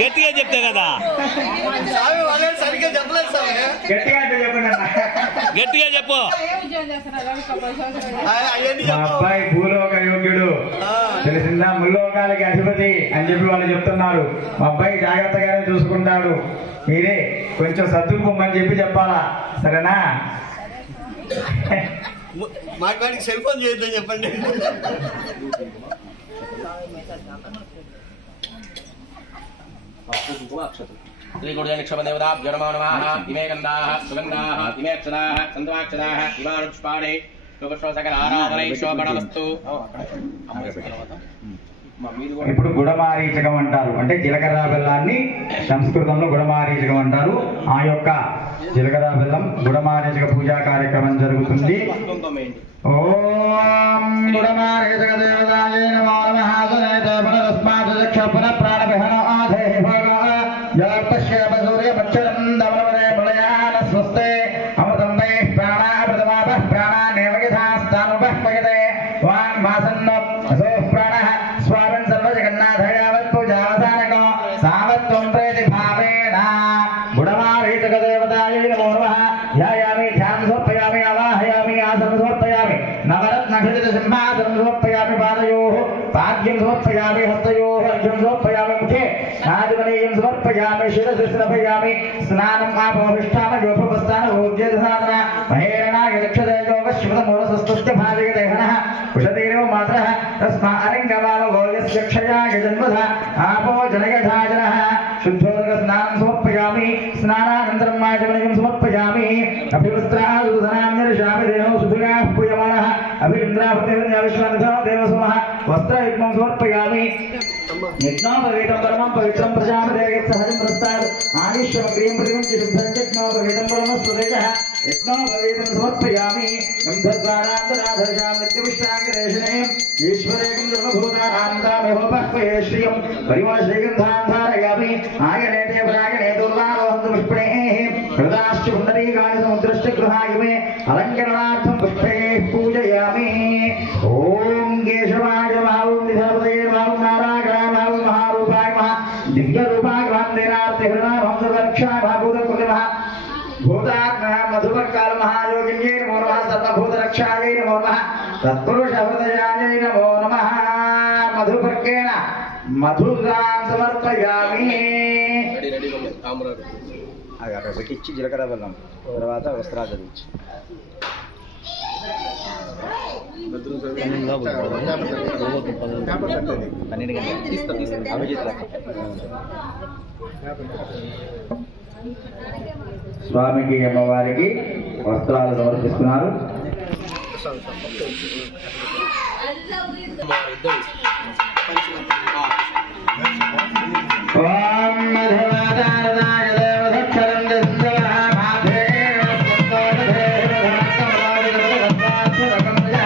గట్టిగా చెప్తే కదా గట్టిగా చెప్పు. మా అబ్బాయి భూలోక యోగ్యుడు తెలిసిందా, ముల్లోకాలకి అధిపతి అని చెప్పి వాళ్ళు చెప్తున్నారు. మా అబ్బాయి జాగ్రత్తగానే చూసుకుంటాడు, మీరే కొంచెం సర్దుకుపోమని చెప్పాలా, సరేనా? మాట్లాడికి సెల్ ఫోన్ చేయొద్దని చెప్పండి. శ్రీగురుజనక్షమదేవతాభ్యో నమో నమః. ఇమే గంధాః సుగంధాః ఇమే అక్షదాః సంధ్వాక్షదాః ఇమాని పుష్పాణి లోకశ్రోసకల ఆరాధనైశ్వపణమస్తు. ఇప్పుడు గుడమారీచకం అంటారు, అంటే జీలకర్ర బెల్లాన్ని సంస్కృతంలో గుడమారీచకం అంటారు. ఆ యొక్క జీలకర్ర బెల్లం గుడమారీచక పూజా కార్యక్రమం జరుగుతుంది. ఓం గుడమారీచక దేవతాయే నమో నమః. సనేతే పునరస్మాత్ చక్ష పునః ప్రాణవిహన ఆధేహి భగవ జలపశ్యేమ సూర్యపచ్చరం దమనవరే ప్రళయాన స్వస్తే అమృతం వై ప్రాణా ప్రథమాపః ప్రాణానేవ యథాస్థానుపః పయతే వాన్ వాసన్నో అసో ప్రాణః స్వామిన్ సర్వజగన్నాథయావత్ పూజావసానకో సావత్వం ప్రేతి భావేన. గుడమారీచక దేవతాయే నమో నమః. ధ్యాయామి ధ్యానం సమర్పయామి ఆవాహయామి ఆసనం సమర్పయామి నవరత్నఖచిత సింహాసనం సమర్పయామి పాదయోః పాద్యం సమర్పయామి హస్తయోః అర్ఘ్యం సమర్పయామి ముఖే నాదిమనీయం సమర్పయామి శిరసి స్నాపయామి స్నానం ఆపోహిష్టామ యోపవస్థాన భోజ్యేదసాదన మహేరణాయ దక్షదేజోగ శివతమూలసస్తుష్ట భావిగదేహనః కుషతీరో మాతరః తస్మా అలింగవామ గోయస్య క్షయాయ జన్మధ ఆపో జనయధాజనః శుద్ధోదక స్నానం సమర్పయామి స్నానానంతరం మాజమనయం సమర్పయామి అభివస్త్రాదుధనాన్యర్షామి దేహో సుధురాః పూయమానః అభిఇంద్రాపతిర్న్యావిశ్వనథో దేవసమః వస్త్రయుగ్మం సమర్పయామి. యజ్ఞోపవీతం పరమం పవిత్రం ప్రజాపదేగ సహజం ప్రస్తాద్ ఆనిష్యమగ్రీం ప్రతిమంచి శుద్ధం యజ్ఞోపవీతం పరమస్వదేజః యజ్ఞోపవీతం సమర్పయామి. గంధద్వారాంతరాధర్షాం నిత్యవిష్టాంగదేశనేయం ఈశ్వరేకం ధర్మభూతానాంతామేవోపహ్వయే శ్రియం పరిమళశ్రీగంధాన్ ధారయామి. ఆయనేతే పరాయణే దుర్వారోహంతు పుష్పణేః హృదాశ్చ పుండరీకాని సముద్రశ్చ గృహాయ మే అలంకరణార్థం పుష్పైః పూజయామి. ఓం కేశవాయ నమః. ఓం నిధపతయే నమః. ఓం నారాయణాయ నమః. ఓం మహారూపాయ నమః. దివ్యరూపాయ వందేనార్తి హృదయవంశరక్షాయ భూతకృతి నమః. భూతాత్మః మధువర్కాల మహాయోగిన్యై నమో నమః. సర్వభూతరక్షాయై నమో నమః. తత్పురుష హృదయాయై నమో నమః. మధువర్కేణ మధురాన్ సమర్పయామి. అది అక్కడ పెట్టించి జీలకర్ర బెల్లం తర్వాత వస్త్రాలు చదివించి స్వామికి అమ్మవారికి వస్త్రాలు సమర్పిస్తున్నారు. ఓం మధువాదారదాయ దేవదక్షరం దశరః మాధే వస్తంతోదే రకమయ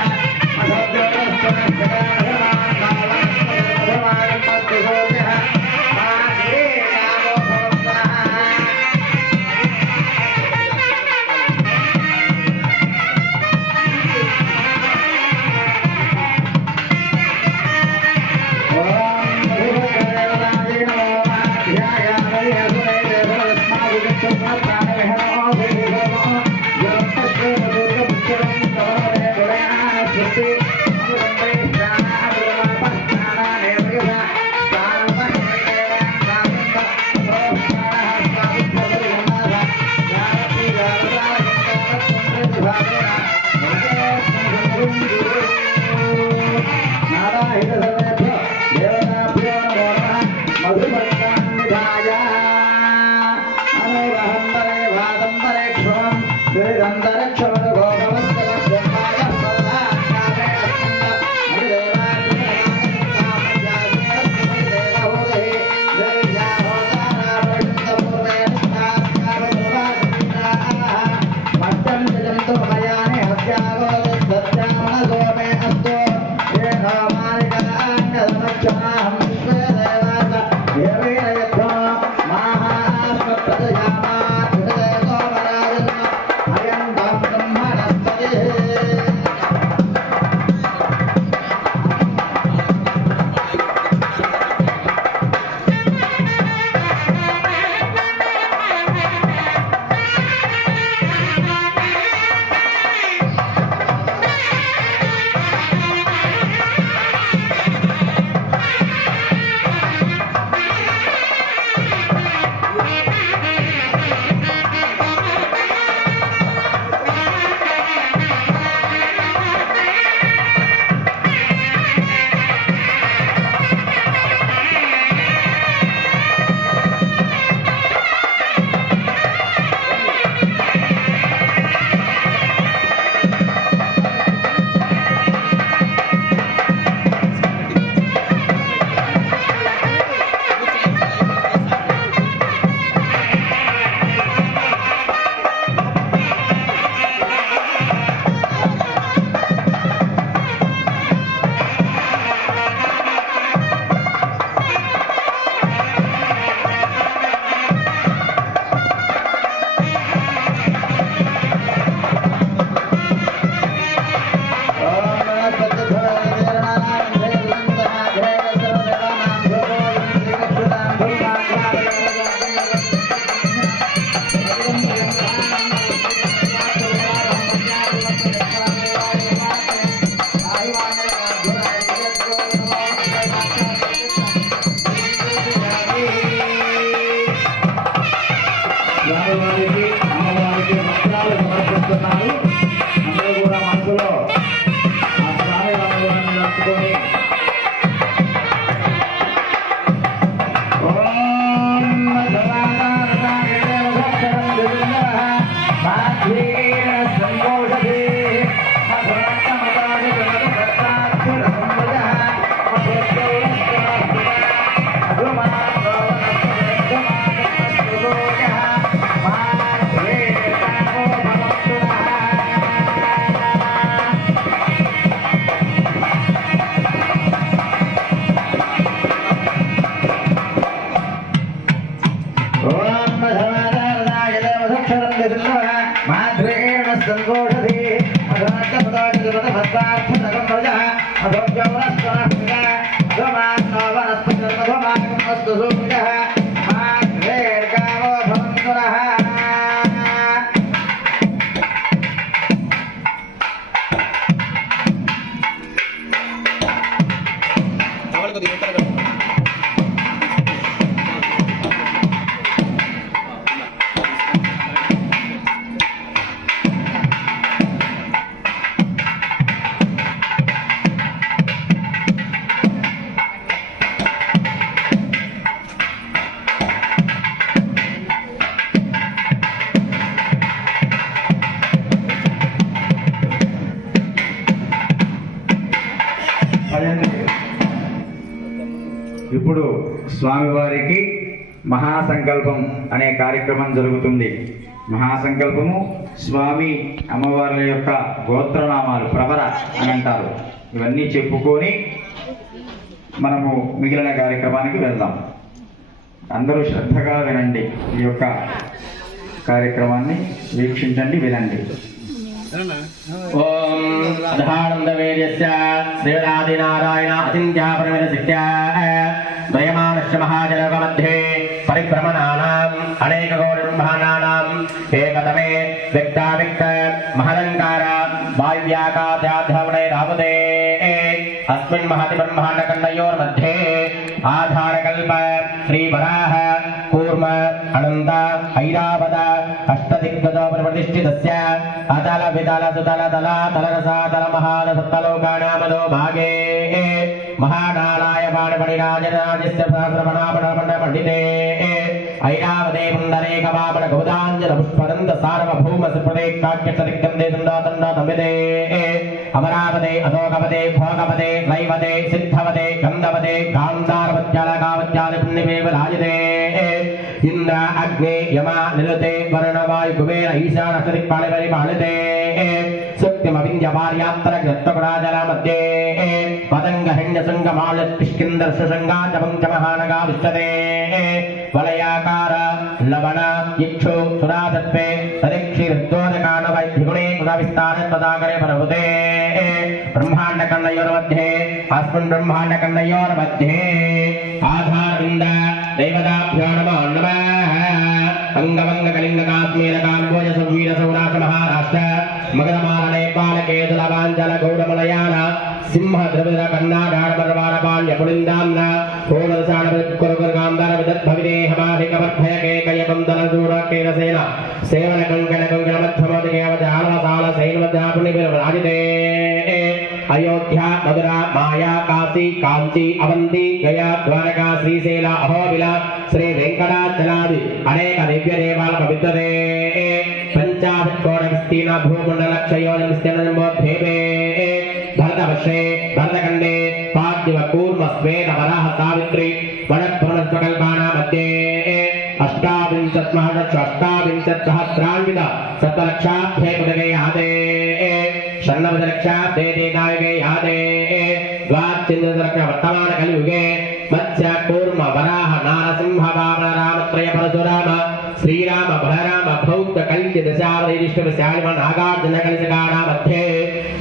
ఇప్పుడు స్వామివారికి మహాసంకల్పం అనే కార్యక్రమం జరుగుతుంది. మహాసంకల్పము స్వామి అమ్మవార్ల యొక్క గోత్రనామాలు ప్రవర అని అంటారు. ఇవన్నీ చెప్పుకొని మనము మిగిలిన కార్యక్రమానికి వెళ్దాం. అందరూ శ్రద్ధగా వినండి. ఈ యొక్క కార్యక్రమాన్ని వీక్షించండి, వినండి. ఓం అధానందవేద్యస్య దేవరాదినారాయణ అచింత్యా పరమిదశక్త్యా ద్వయమానశ్చ మహాజనక మధ్యే పరిభ్రమణానాం అనేకగౌరబ్రహ్మాణానాం ఏకతమే వ్యక్తావ్యక్త మహలంకార వాయువ్యాకాశాధ్యవనే రావతే అస్మిన్ మహతి బ్రహ్మాండఖండయోర్मध्ये ఆధారకల్ప శ్రీవరాహ కూర్మ అనంత ఐరావత అష్టదిగ్గజ ప్రతిష్ఠితస్య అతల వితల సుతల తల తలరసాతల మహాన సప్తలోకానామదో భాగే మహానాళాయ పాణపణిరాజరాజస్య సహస్రమణాపణపణ పండితే ఐరావతే పుండరేక వామన గౌదాంజన పుష్పదంత సార్వభౌమ సుప్రదే కాక్యసరికందే సందాతండా తమిదే అమరావతే అశోకవతే భోగవతే రైవతే సిద్ధవతే గంధవతే గాంధారవత్యాలకావత్యాది పుణ్యమేవ రాజతే ఇంద్ర అగ్నే యమ నిలతే వరుణ వాయు కుబేర ఈశాన దిక్పాళి పాళితే సత్యమవింద్య పార్యాత్ర గ్రత్తకుడాజల మధ్యే పదంగ హిణ్య సంగమాళ కిష్కిందర్శ సంగాచ పంచమహానగా విష్టతే వలయాకార లవణ ఇక్షు సురాధత్వే తదిక్షిర్దోదకాన వైద్యుగుణే పునఃవిస్తార తదాకరే పరవతే బ్రహ్మాండకన్నయోర్मध्ये అస్మిన్ బ్రహ్మాండకన్నయోర్मध्ये ఆధారవింద దేవతాభ్యో నమో నమః అంగవంగ కళింగ కాశ్మీర కాంబోజ సంవీర సౌరాష్ట్ర మహారాష్ట్ర మగధమాల నేపాల కేతుల వాంచల గౌడ మలయాళ సింహ ద్రవిడ కర్ణాటక బర్వాడ పాండ్య పులిందాంధ్ర పూర్ణదశాన కురుగాంధర విదద్భవిదేహమాధికవర్ధయ కేకయకందల దూర కేరసేన సేవన కంకణ కంకణ మధ్యమోదికేవత ఆలవసాల శైలవద్యాపుణి రాజితే అయోధ్య మధుర మాయా కాశీ కాంచీ అవంతి గయా ద్వారకా శ్రీశైల అహోబిల శ్రీ వెంకటాచలాది అనేక దివ్య దేవాల పవిత్రతే పంచాశత్కోణ విస్తీర్ణ భూమండల క్షయోజన విస్తీర్ణంబోద్ధేవే భరతవర్షే భరతఖండే పార్థివ కూర్మ శ్వేత వరాహ సావిత్రి వనఃప్రణస్వకల్పాన మధ్యే అష్టావింశత్సహస్రాన్విత సప్తలక్షాభ్యే పుదగే యాదే షण्णवदलक्षाब्दे देदायुगे यादे द्वादशचन्द्रदलक्ष वर्तमान कलियुगे मत्स्य कूर्म वराह नारसिंह वामन रामत्रय परशुराम श्रीराम बलराम बौद्ध कल्य दशावधिष्ठिवस्यालिम नागार्जुन कलिसकाना मध्ये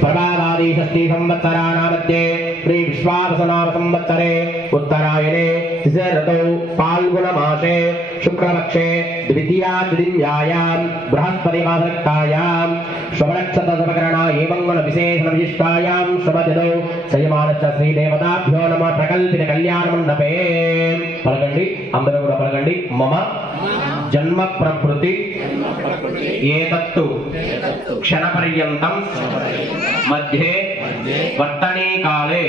प्रभावादि षष्ठी संवत्सराणां मध्ये श्री विश्वावसुनाम संवत्सरे उत्तरायणे ऋतौ फाल्गुन मासे शुक्रपक्षे द्वितीयायां बृहस्पतिवासरक्तायां श्रवणक्षत्रसुभकरणा एवं विशेषण विशिष्टायां श्रवजनौ सयमानश्च श्रीदेवताभ्यो नमः प्रकल्पित कल्याणमण्डपे पलकंडी अंदरू कूडा पलकंडी मम जन्म प्रकृति एतत्तु क्षणपर्यन्तं मध्ये वर्तने काले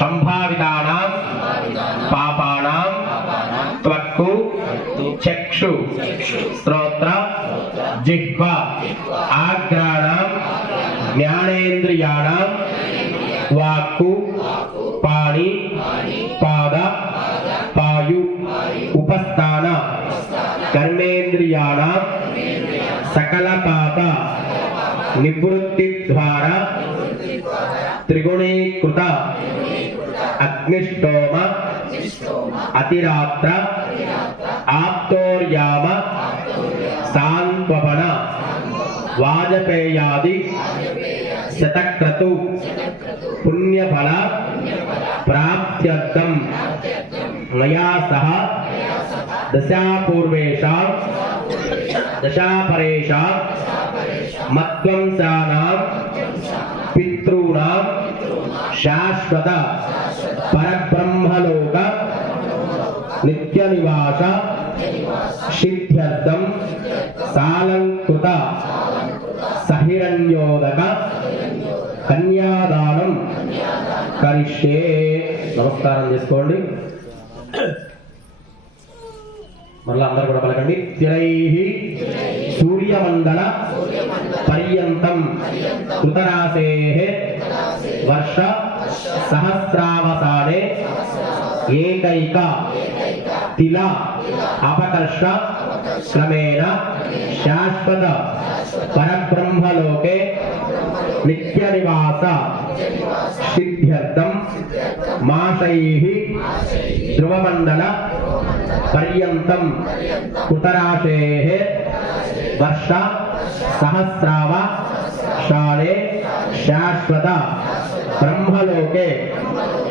संभावितानां पापानां त्वक्कु चक्षु श्रोत्र जिह्वा आग्राणां ज्ञानेन्द्रियाणां वाक्कु पाणि पाद पायु उपस्थान कर्मेन्द्रियाणां सकल पाप निवृत्ति द्वारा त्रिगुणीकृत अग्निष्टोम अतिरात्र आप्तोर्याम सांत्वपन वाजपेयादि शतक्रतु पुण्यफल प्राप्त्यर्थं मया सह दशापूर्वेषां दशापरेषां मत्वंसानां पितॄणां శాశ్వత పరబ్రహ్మలోక నిత్య నివాస సిద్ధ్యర్థం సాలంకృత సహిరణ్యోదక కన్యాదానం కరిష్యే. నమస్కారం చేసుకోండి. మరలా అందరూ కూడా పలకండి. స్థిరైః సూర్యమండల పర్యంతం కృతరాసేః వర్ష సహస్రావసానే ఏకైక తిల అపకర్ష క్రమేణ శాశ్వత పరబ్రహ్మలోకే నిత్య నివాస సిద్ధ్యర్థం మాసైః ధ్రువమండల పర్యంతం కృతరాశేః వర్ష సహస్రావసానే శాశ్వత బ్రహ్మలోకే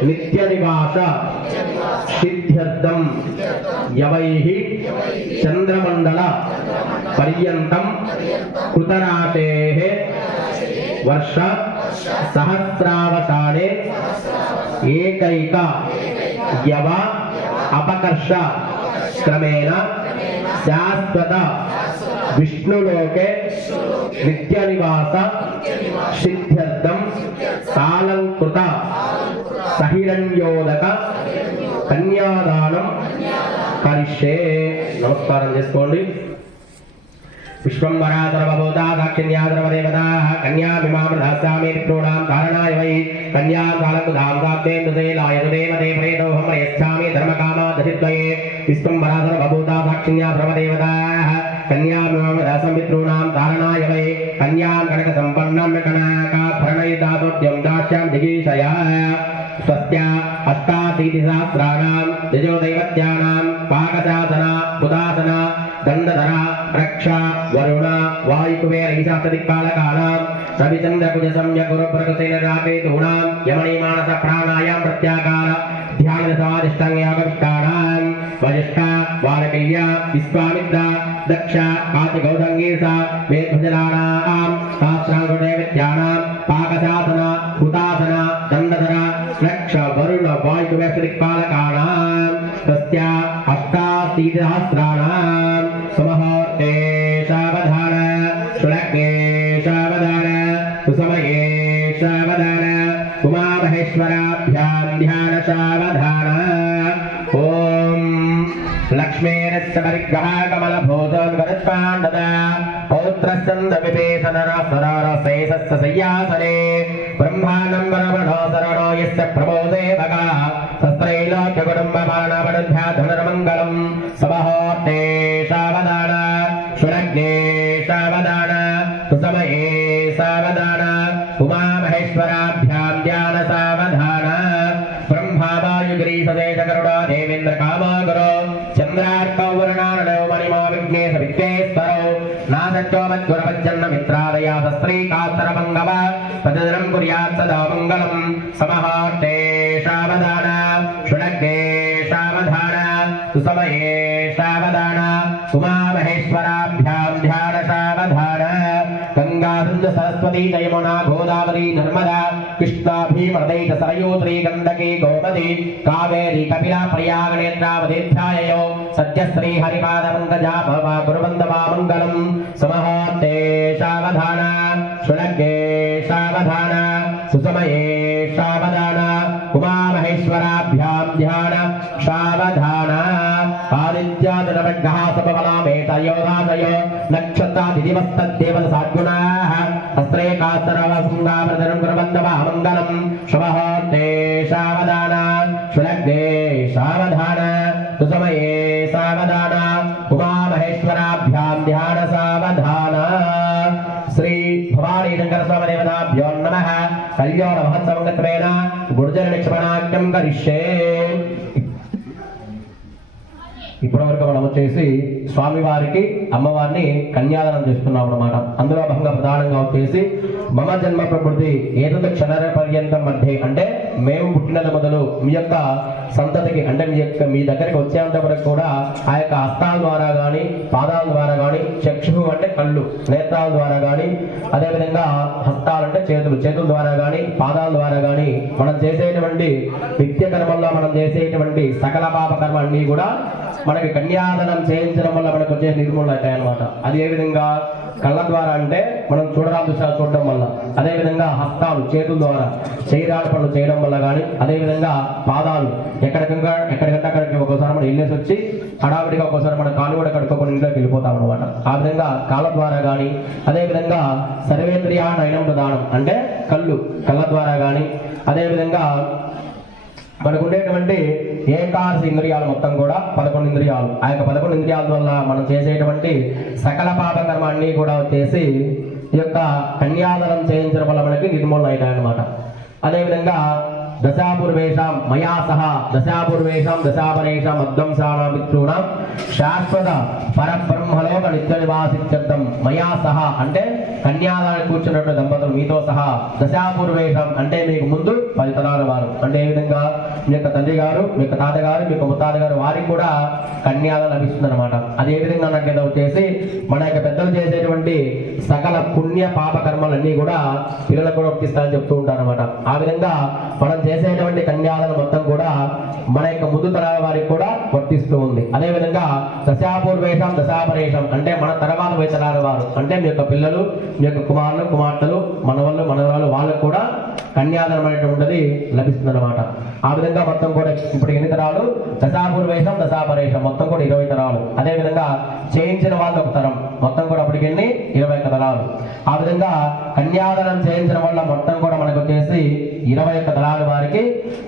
నిత్య నివాస సిద్ధ్యర్థం యవైః చంద్రమండల పర్యంతం కృతరాశేః వర్ష సహస్రావసానే ఏకైక యవ అపకర్ష క్రమేణ శాశ్వత విష్ణులోకే నిత్య నివాస సిద్ధ్యర్థం సాలంకృత సహిరణ్యోదక కన్యాదానం కరిష్యే. నమస్కారం చేసుకోండి. విశ్వంబరా సర్వభూతా సాక్షిణ్యా సర్వదేవతాః కన్యామిమామృధాస్యామి పితॄణాం ధారణాయ వై కన్యాం కాలముదాం సాత్వేంద్రశైలాయ దేవతే ప్రేతోహం ప్రయచ్ఛామి ధర్మకామాదధిద్వయే. విశ్వంబరా సర్వభూతా సాక్షిణ్యా సర్వదేవతాః కన్యామిమామృధాస్యామి పితॄణాం ధారణాయ వై కన్యాం కనక సంపన్నం కనకాభరణయుతాసోద్యం దాస్యాం దిగీషయ. స్వస్య అష్టాశీతిసహస్రాణాం ద్విజోదైవత్యానాం పాకశాసన ఉదాసన దండధర రక్ష వరుణ వాయుకుబేర ఈశాస్త్రదిక్పాలకానాం రవిచంద్రకుజ సమ్య గురు ప్రకృతిన రాకేతూనాం యమనీ మానస ప్రాణాయాం ప్రత్యాకార ధ్యాన స్వాదిష్టంగాగవిష్టానాం వజిష్ఠ వారకల్య విశ్వామిత్ర దక్ష కాతిగౌదంగీస వేద్భజలానాం సహస్రాంగుదేవిత్యానాం పాకశాసన హుతాసన దండధర రక్ష వరుణ వాయుకుబేరదిక్పాలకానాం తస్య అష్టాశీతిసహస్రాణాం సమహోర్తే సావధాన సులగ్నే సావధాన సుసమయే సావధాన ఉమామహేశ్వరాభ్యాం ధ్యాన సావధాన. ఓం లక్ష్మీరస్య పరిగ్రహ కమలభూతోన్వరత్పాండద పౌత్రస్కంద విపేతనరసరారశేషస్య సయ్యాసనే బ్రహ్మాండం వరవణో శరణో యస్య ప్రభోదేవక సత్రైలోక్య కుటుంబ పాలనపడుధ్యా ధనుర్మంగళం. సమహోర్తే సావధాన సులగ్నే సావధాన సుసమయే సావధాన ఉమామహేశ్వరాభ్యాం ధ్యాన సావధాన. బ్రహ్మావాయుగిరీశేష గరుడా దేవేంద్ర కామాగరో చంద్రార్కౌ వరుణానో మణిమో విఘ్నేశ విఘ్నేశ్వరో నాదచ్చోమద్గురవజ్జన్న మిత్రాదయా సస్త్రీకాస్తరమంగవ ప్రజనం కుర్యాత్ సదా మంగళం. సమహోర్తే సావధాన సులగ్నే సావధాన సుసమయే సావధాన ఉమామహేశ్వరాభ్యాం ధ్యాన సావధాన. గంగా సింధు సరస్వతీ యమునా గోదావరి నర్మదా కృష్ణా భీమనదైత సరయూత్రీ గండకీ గోమతి కావేరీ కపిలా ప్రయాగ నేత్రావతీధ్యాయయో సత్యశ్రీ హరిపాద పంకజా భవ గురువందమా మంగళం. సమహోర్తే సావధాన సులగ్నే సావధాన సుసమయే సావధాన ఉమామహేశ్వరాభ్యాం ధ్యాన సావధాన. ఆదిత్యాదినవగ్రహ సపబలామేతయోధాశయో నక్షత్రాదిదివస్తద్దేవత సాద్గుణాః హస్త్రేకాస్తరవసుంగాప్రదనం గురువందమా మంగళం. సమహోర్తే సావధాన సులగ్నే సావధాన సుసమయే సావధాన ఉమామహేశ్వరాభ్యాం ధ్యాన సావధాన. శ్రీ భవానీ శంకర స్వామి దేవతాభ్యో నమః. కళ్యాణ మహోత్సవంగత్వేన గురుజన నిక్షేపణాఖ్యం కరిష్యే. ఇప్పటివరకు మనం వచ్చేసి స్వామివారికి అమ్మవారిని కన్యాదానం చేస్తున్నాం అన్నమాట. అందులో భాగంగా ప్రధానంగా వచ్చేసి మమ జన్మ ప్రకృతి ఏదో క్షణ పర్యంతం మధ్య అంటే మేము పుట్టినది మొదలు మీ యొక్క సంతతికి అంటే మీ దగ్గరికి వచ్చేంత వరకు కూడా ఆ యొక్క హస్తాల ద్వారా కానీ పాదాల ద్వారా కానీ చక్షు అంటే కళ్ళు నేత్రాల ద్వారా కానీ అదేవిధంగా హస్తాలు అంటే చేతుల ద్వారా కానీ పాదాల ద్వారా కానీ మనం చేసేటువంటి నిత్య కర్మల్లో మనం చేసేటువంటి సకల పాప కర్మ అన్ని కూడా మనకి కన్యాదానం చేయించడం వల్ల మనకు వచ్చే నిర్మూలన అవుతాయి అన్నమాట. అది ఏ విధంగా కళ్ళ ద్వారా అంటే మనం చూడరాని దృశ్యాలు చూడడం వల్ల, అదేవిధంగా హస్తాలు చేతుల ద్వారా చేయరాని పనులు చేయడం వల్ల కానీ, అదేవిధంగా పాదాలు ఎక్కడికంటే అక్కడికి ఒక్కోసారి మనం వెళ్ళేసి వచ్చి హడావిడిగా ఒక్కోసారి మన కాలు కూడా కడుక్కోకుండా ఇంట్లోకి వెళ్ళిపోతాం అనమాట. ఆ విధంగా కాళ్ళ ద్వారా కానీ, అదేవిధంగా సర్వేంద్రియా నయనం ప్రధానం అంటే కళ్ళ ద్వారా కానీ, అదేవిధంగా మనకు ఉండేటువంటి ఏకాదశి ఇంద్రియాలు మొత్తం కూడా 11 ఇంద్రియాలు. ఆ యొక్క 11 ఇంద్రియాల వల్ల మనం చేసేటువంటి సకల పాప కర్మ అన్ని కూడా వచ్చేసి ఈ యొక్క కన్యాదానం చేయించడం వల్ల మనకి నిర్మూలన అవుతాయి అన్నమాట. అదేవిధంగా దశాపూర్వేషాం మయా సహ దశాపూర్వేషాం దశాపరేషాం అద్వంసానాం పితॄణాం శాశ్వత పరబ్రహ్మలోక నిత్య నివాసిత్యర్థం మయా సహ అంటే కన్యాదానం కూర్చున్నటువంటి దంపతులు మీతో సహా దశాపూర్వేషం అంటే మీకు ముందు 10 తరాల వారు అంటే ఏ విధంగా మీ యొక్క తండ్రి గారు, మీ యొక్క తాతగారు, మీ యొక్క ముత్తాత గారు వారికి కూడా కన్యాదానం లభిస్తుంది అనమాట. అది ఏ విధంగా అన్నట్టు వచ్చేసి మన యొక్క పెద్దలు చేసేటువంటి సకల పుణ్య పాప కర్మలన్నీ కూడా పిల్లలకు కూడా వర్తిస్తాయని చెప్తూ ఉంటారు అనమాట. ఆ విధంగా మనం చేసేటువంటి కన్యాదానం మొత్తం కూడా మన యొక్క ముందు తరాల వారికి కూడా వర్తిస్తూ ఉంది. అదేవిధంగా దశాపూర్వేషం దశాపరేషం అంటే మన తర్వాత 10 తరాల వారు అంటే మీ యొక్క పిల్లలు, మీ యొక్క కుమారులు కుమార్తెలు మనవళ్ళు మనవరాలు వాళ్ళకు కూడా కన్యాదానం అనేటువంటిది లభిస్తుంది అనమాట. ఆ విధంగా మొత్తం కూడా ఇప్పుడు ఎన్ని తరాలు? దశాపూర్వేషం దశాపరేషం మొత్తం కూడా 20 తరాలు. అదేవిధంగా చేయించిన వాళ్ళు ఒక తరం మొత్తం కూడా అప్పటికి 21 తరాలు. ఆ విధంగా కన్యాదానం చేయించడం వల్ల మొత్తం కూడా మనకు వచ్చేసి 21 తరాల వారికి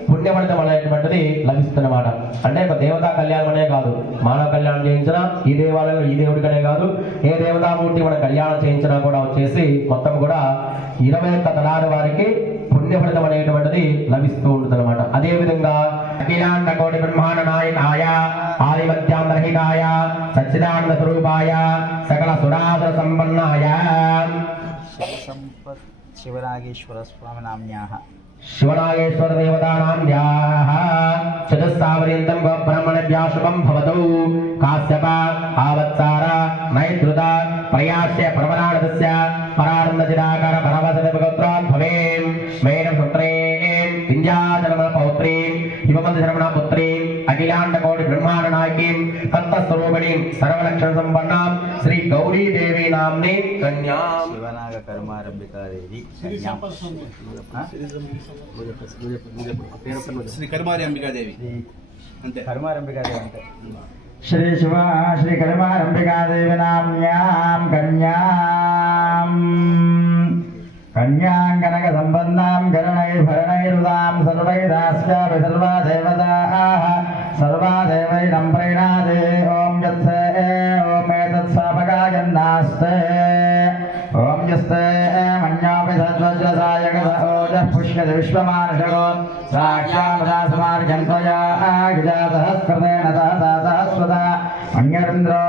పుణ్యఫలితం అనేటువంటిది లభిస్తుందన్నమాట. అంటే ఒక దేవతా కళ్యాణం అనే కాదు, మానవ కళ్యాణం చేయించినా ఈ దేవాలయంలో ఈ దేవుడికనే కాదు ఏ దేవతామూర్తి మనం కళ్యాణం చేయించినా కూడా వచ్చేసి మొత్తం కూడా 21 తరాల వారికి పుణ్యఫలితం అనేటువంటిది లభిస్తూ ఉంటుంది అనమాట. అదే విధంగా అఖిలాండ కోటి బ్రహ్మాండ నాయకాయ ఆదిమత్యాంతరహితాయ సచ్చిదానంద స్వరూపాయ సకల సురాసుర సంపన్నాయ శివనాగేశ్వర స్వామి నామ్యాః శివనాగేశ్వర దేవతానామ్యాః చతుస్సావర్యంతం బ్రహ్మణభ్యः శుభం భవతు కాశ్యప ఆవత్సార నైద్రుత ప్రయాస్య ప్రవరాణదస్య పరానంద చిరాకర పరవసత పుత్రాన్ భవేం మేన పుత్రేం వింధ్యాచలమ పౌత్రీం హిమవంత శరవణ పుత్రీం అఖిలాండ కోటి బ్రహ్మాండ నాయకీం తత్తస్వరూపిణీం సర్వలక్షణ సంపన్నాం శ్రీ గౌరీ దేవి నామ్ని కన్యాం శివనాగ కర్మారంభికాదేవి శ్రీ కర్మారి అంబికాదేవి అంతే. కర్మారంభికాదేవి అంటే శ్రీ శివ శ్రీ కర్మారంభికాదేవి నామ్యాం కన్యాం కనక సంపన్నాం గరణైర్భరణైరుదాం సర్వైదాస్యాపి సర్వా దేవతాః సర్వా దేవైనం ప్రణాదే ఓం యత్సే ఓం ఏతత్సాపకాయన్నాస్తే ఓం యస్తే మన్యాపి సద్వజ్రసాయగతోజః పుష్యతి విశ్వమానుషగో సాక్షాత్సమార్జన్వయా గిజా సహస్కృతేన సహసా సహస్వత మన్యరింద్రో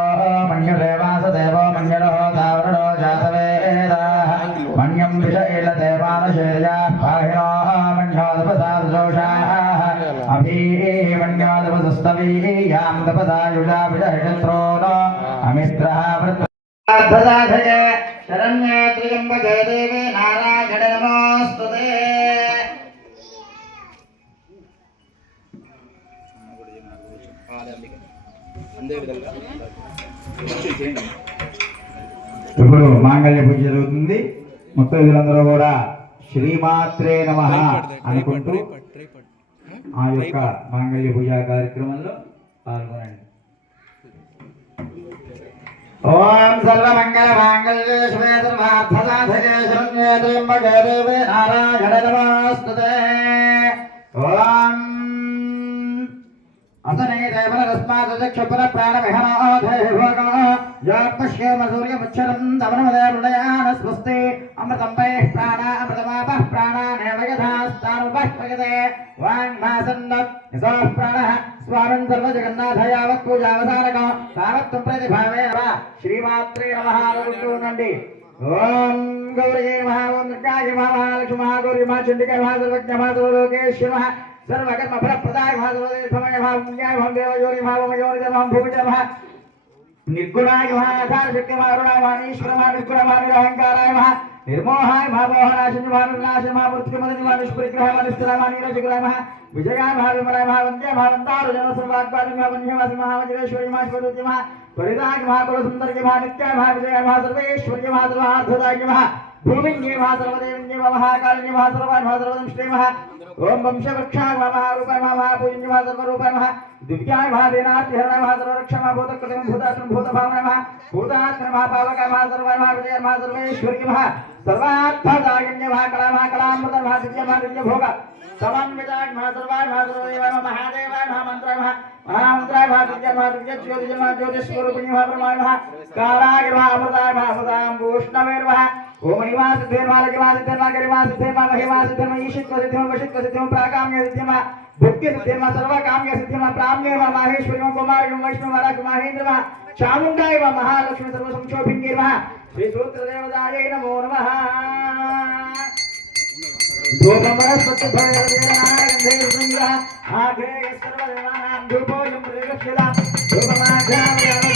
మన్యుదేవాస దేవో మన్యలో దావరుడో జాతవేదాః మన్యం విషైల దేవానుశేయ పాహినో మన్యోదపసాదోషాః అభీమన్యోదపస్తవీయాం తపసాయుషా విషహిషత్రో అమిత్రః వృత్తార్థసాధకే శరణ్యే త్ర్యంబకే దేవి నారాయణ నమోస్తుతే. ఇప్పుడు మాంగళ్య పూజ జరుగుతుంది. ముత్తైదులందరూ కూడా శ్రీమాత్రే నమః అనుకుంటూ ఆ యొక్క మాంగళ్య పూజా కార్యక్రమంలో పాల్గొనండి. ఓం సర్వమంగళ మాంగళ్యే శివే సర్వార్థసాధకే శరణ్యే త్ర్యంబకే దేవి నారాయణ నమోస్తుతే. ఓం असने देवनरस्मादक्षपुर प्राणविहनाधेभोगः यात्पश्येम सूर्यमुच्छरं दमनमदेरुडयान स्वस्ति अमृतं वैः प्राणा अमृतमापः प्राणानेव यथास्तानुपश्यते वाङ्मासन्न यशोः प्राणः स्वामिन् सर्वजगन्नाथ यावत् पूजावसानकं तावत् त्वं प्रतिभावे श्रीमात्रे नमः. ఓం గౌరీ నమః ఓం దుర్గాయ నమః మహాలక్ష్మి మహాగౌరీ మహా చండికాయ మహా సర్వజ్ఞ మహా సర్వలోకేశ్వరి మహా సర్వకర్మ ఫలప్రదాయ మహా సర్వదేశమయ మహా పుణ్యాయ మహా దేవయోని మహా మయోని మహా భూమిజ మహా నిర్గుణాయ మహా అధార శక్తి మహా అరుణాయ మహా ఈశ్వర మహా నిర్గుణ మహా నిరహంకారాయ మహా నిర్మోహాయ మహా మోహనాశన మహా నిర్నాశ మహా మృత్యుమదని మహా నిష్పరిగ్రహ మహా నిస్థిర మహా నీరజగులాయ మహా విజయాయ మహా విమలాయ మహా వంద్య మహా వంతారు జన సర్వాగ్వాది మహా వన్యవాసి మహా వజ్రేశ్వరి మహా శివదూతి మహా పరిదాయ మహా కుల సుందరి మహా నిత్యాయ మహా విజయాయ మహా సర్వేశ్వరి మహా సర్వార్థదాయ మహా భూమింగే మహా సర్వదేవింగే మహా కాళింగే మహా సర్వాయ మహా సర్వదంష్టే మహా ఓం వంశవృక్షాయ మహా రూపాయ మహా పూజింగే మహా సర్వరూపాయ మహా దివ్యాయ మహా దేనార్తిహరణాయ మహా సర్వరక్ష మహా భూతకృతం భూతాత్మ భూతభావనాయ మహా భూతాత్మ మహా పావకాయ మహా సర్వాయ మహా విజయ మహా సర్వేశ్వరి మహా సర్వార్థదాయన్య మహా కళా మహా కళామృత మహా దివ్య మహా దివ్య భోగ సమన్వితాయ మహా సర్వాయ మహా సర్వదేవాయ మహా మహాదేవాయ మహా మంత్రాయ మహా మహామంత్రాయ మహా దివ్య మహా దివ్య జ్యోతిజ మహా జ్యోతిస్వరూపిణి మహా బ్రహ్మాయ మహా కారాయ మహా అమృతాయ మహా అమృతాం భూష్ణవే మహా ఓం నివాసిద్ధే మహా లగివాసిద్ధే మహా గరివాసిద్ధే మహా మహివాసిద్ధే మహా ఈశిత్వ సిద్ధే మహా వశిత్వ సిద్ధే మహా ప్రాకామ్య సిద్ధే మహా భక్తి సిద్ధే మహా సర్వకామ్య సిద్ధే మహా ప్రామ్య మహా మహేశ్వరి మహా కుమారి మహా వైష్ణవ మహారాజ మహేంద్ర మహా చాముండాయ మహా మహాలక్ష్మి సర్వ సంక్షోభింగే మహా శ్రీ సూత్రదేవతాయై నమో నమః ధూపమరస్వత్య భవేరవేదనాగంధే వృంద్రః ఆఘే సర్వదేవానాం ధూపోయం ప్రతిగచ్చతాం ధూపమాఘ్రామయామి